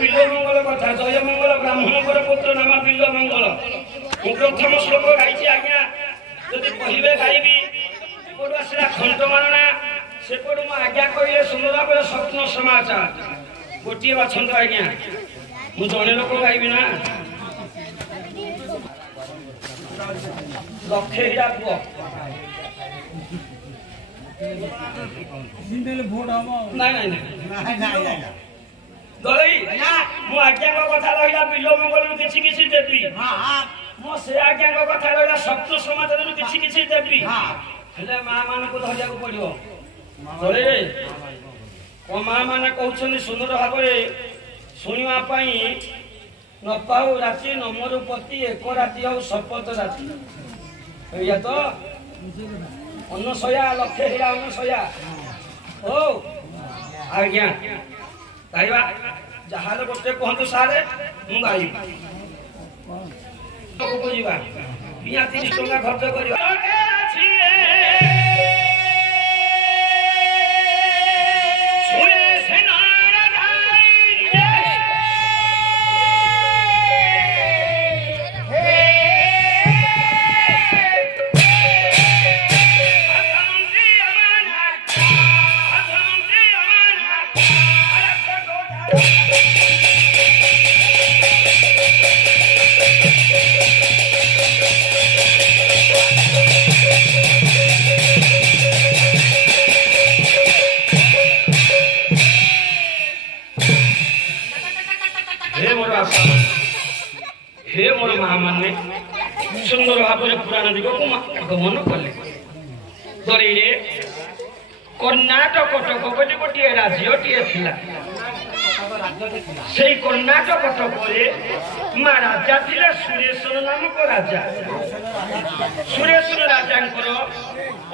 बिल्व मंगल कथा जय मंगल ब्राह्मणकर पुत्र नाम बिल्व मंगल प्रथम श्लोक गाई आज्ञा जदि कहे गायबी एपटू आसला खंट मारणा सेपटू मो आज्ञा कहले सुंदर भाव स्वप्न समाचार गोटे बाछंत आज्ञा मु जड़े लोक गायबी ना लक्षे हीरा पुओ दलई मु आज्ञा कथा रहा बिल्व मंगल किसी किसी देवी मो से आज्ञा कथा रहा सप्त समाज किसी किसी देवी हेले माँ मान को धरिया पड़ो दलई माँ मैंने कहते सुंदर भाव शुणापी न पाऊ राति नमरु पति एक राति आउ शपथ राति या तो अनसया लक्षे हीरा अनसया ओ आज्ञा गाइबा जहार गोटे कहतु सारे मु गाइबी बुझा 30 टका खर्च कर हे मोर महामान्य सुंदर भाव पुराण दिग को आगमन कले दरे कर्णाटक कटक बोली गोटे राज्यटे से कर्णाटक कटक माँ राजा थिले सुरेश्वर नामक राजा सुरेश्वर राजा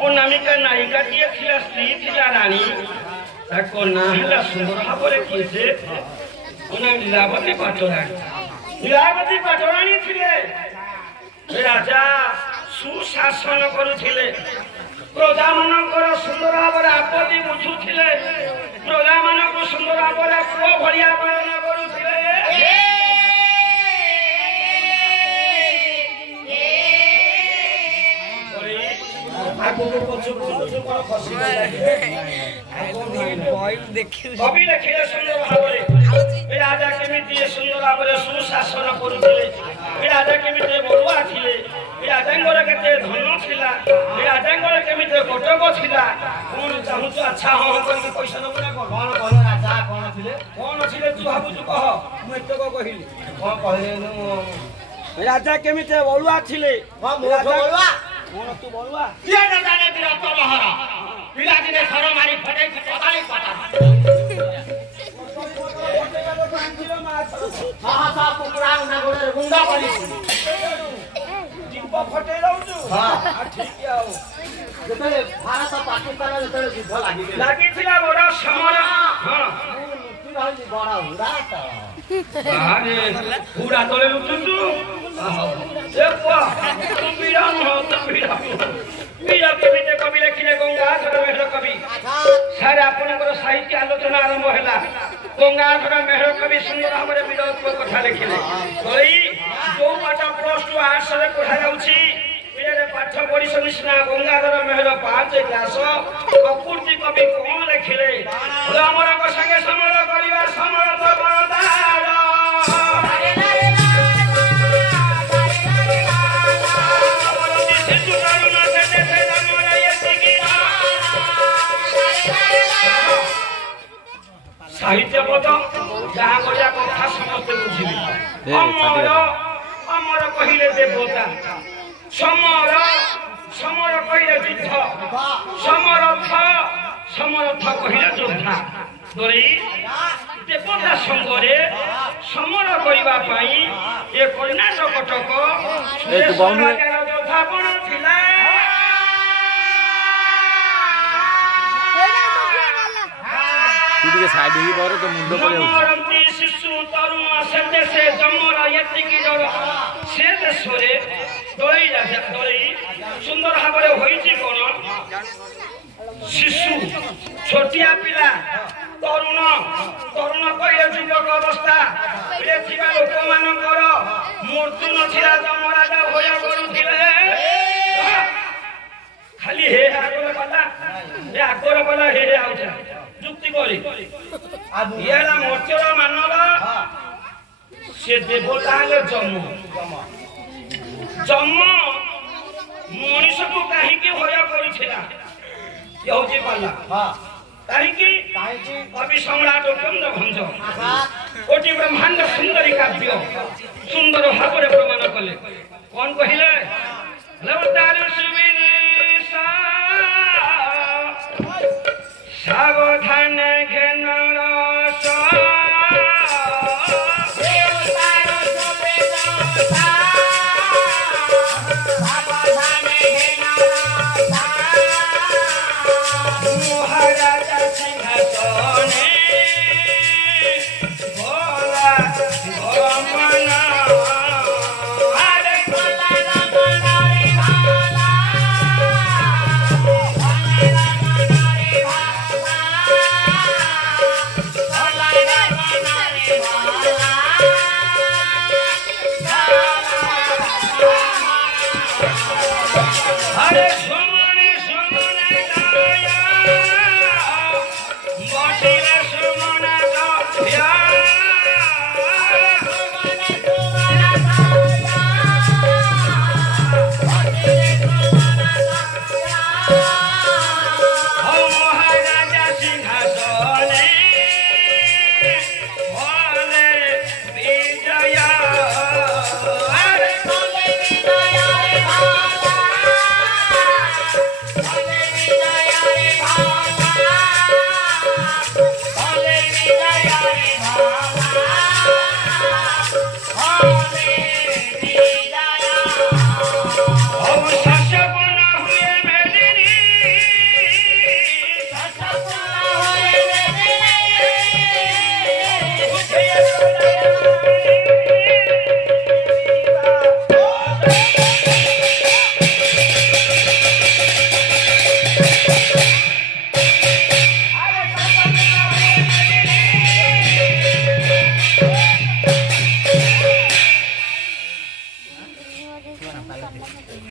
अनामिका नायिका टे थिला स्त्री थिला रानी ना है सुंदर भाव किए लीलावती पाटराणी थिले राजा सुशासन करुथिले प्रजा मानकर सुंदर भाव आपत्ति बुझुथिले प्रजा मानक सुंदर भाव पुओ भलिया पालन करुथिले कवि लिखिले सुंदर भाव राजा केमिति सुंदर भाव सुशासन करुथिले राजा केमिति बड़ुआ थिले राजांगर केते धन थिला राजांगर केमिति कटक थिला कोन चाहू तो अच्छा हो करके पैसा न बना कोन कहल राजा कोन थिले तू भाबु तू कह मु एतक कहिली कोन कहले न राजा केमिति बड़ुआ थिले हां मो बड़ुआ कोन तू बड़ुआ के न जाने बिरत लहरा पिला दिने सर मारी फटाई पताली पता हां सा कुकुरा ना गोरे गुंडा पड़ी जिंबा फटे रहउजु हां ठीक है आओ जते भारत पाकिस्तान जते युद्ध लागी थिला बड़ा समर हां मुक्ति रहली बड़ा हुरा त अरे हुरा तले लुटुजु ए पा तुम बिरान हो मीरा केमिते कवि लिखिले गंगाधर मेहर कवि सारे आपनकर साहित्य आलोचना आरंभ हैला गंगाधर मेहर कवि सुंदर हमरे विरोध कथा लिखिले तई जो पाठ +2 आर्ट्स रे पढ़ा जाउछि एरे पाठ पढि समिसना गंगाधर मेहर 5 क्लास प्रकृति कवि कोन लिखिले हमरा को संगे समर करिवा समर्थ बरदार साहित्य पद जहाँ गया कथा समस्ते बुझे अमर अमर कहले देवता समर समर कहले युद्ध समर्थ समर्थ कहले योद्धा दरे देवता संगरे समर करबा पई ए कर्णाटक कटक योद्धा कोन थिला के साइड ही बारे तो मुंडो पड़े मरंती शिशु तरुण सेते से जमर यतिकी जड़ से देशरे दई सुंदर भाव होईची कोन शिशु छोटिया पिला तरुण तरुण कहले युवक अवस्था ମୃତ୍ୟୁ ନଥିଲା ଯମରାଜା ଭୟ କରୁଥିଲେ ଖାଲି ହେ ଆଗର କଲା ଏ ଆଗର କଲା ହେ ଆଉଥିଲା ଯୁକ୍ତି କରି ଇଏଲା ମର୍ତ୍ତ୍ୟର ମାନବ ସେ ଦେବତା ହେଲେ ଯମ ମଣିଷକୁ କାହିଁକି ଭୟ କରିଥିଲା ଇଏ ହଉଛି ପାଲା କାହିଁକି କବି ସମ୍ରାଟ ଉପେନ୍ଦ୍ର ଭଞ୍ଜ